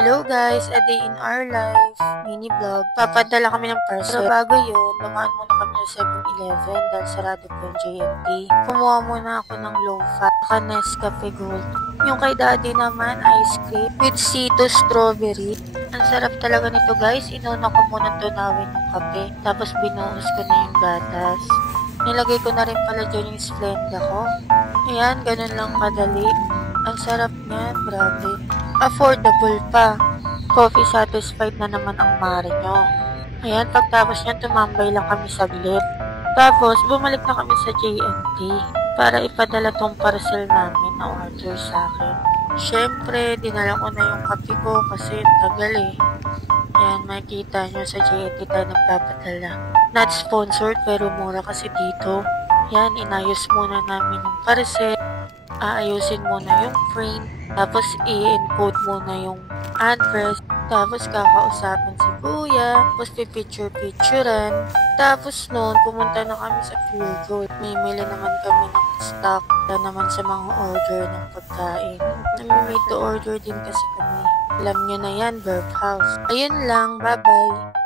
Hello guys, a day in our life, mini vlog. Papadala kami ng parcel. Pero bago yun, dumaan muna kami sa 7-Eleven dahil sarado po yung JNT. Kumuha muna ako ng low-fat, saka Nescafe Gold. Yung kay daddy naman, ice cream with Cito strawberry. Ang sarap talaga nito guys, inuna ko muna tunawin yung kape. Tapos binuhos ko na yung gatas. Nilagay ko na rin pala dyan yung Splenda ko. Ayan, ganun lang kadali. Ang sarap niyan, grabe. Affordable pa. Coffee satisfied na naman ang mare nyo. Ayan, pagtapos niyan, tumambay lang kami saglit. Tapos, bumalik na kami sa JNT para ipadala tong parcel namin na order sa akin. Siyempre, dinala ko na yung kape ko kasi tagal eh. Ayan, makikita nyo sa JNT tayo nagpapadala. Not sponsored pero mura kasi dito. Ayan, inayos muna namin yung parcel. Aayusin muna yung frame. Tapos, i-encode muna yung address. Tapos, kakausapin si kuya. Tapos, pipicture-picturean. Tapos noon, pumunta na kami sa Pure Gold. Mimili naman kami ng stock na naman sa mga order ng pagkain. Nami-made to order din kasi kami. Alam nyo na yan, Burp House. Ayun lang, bye-bye.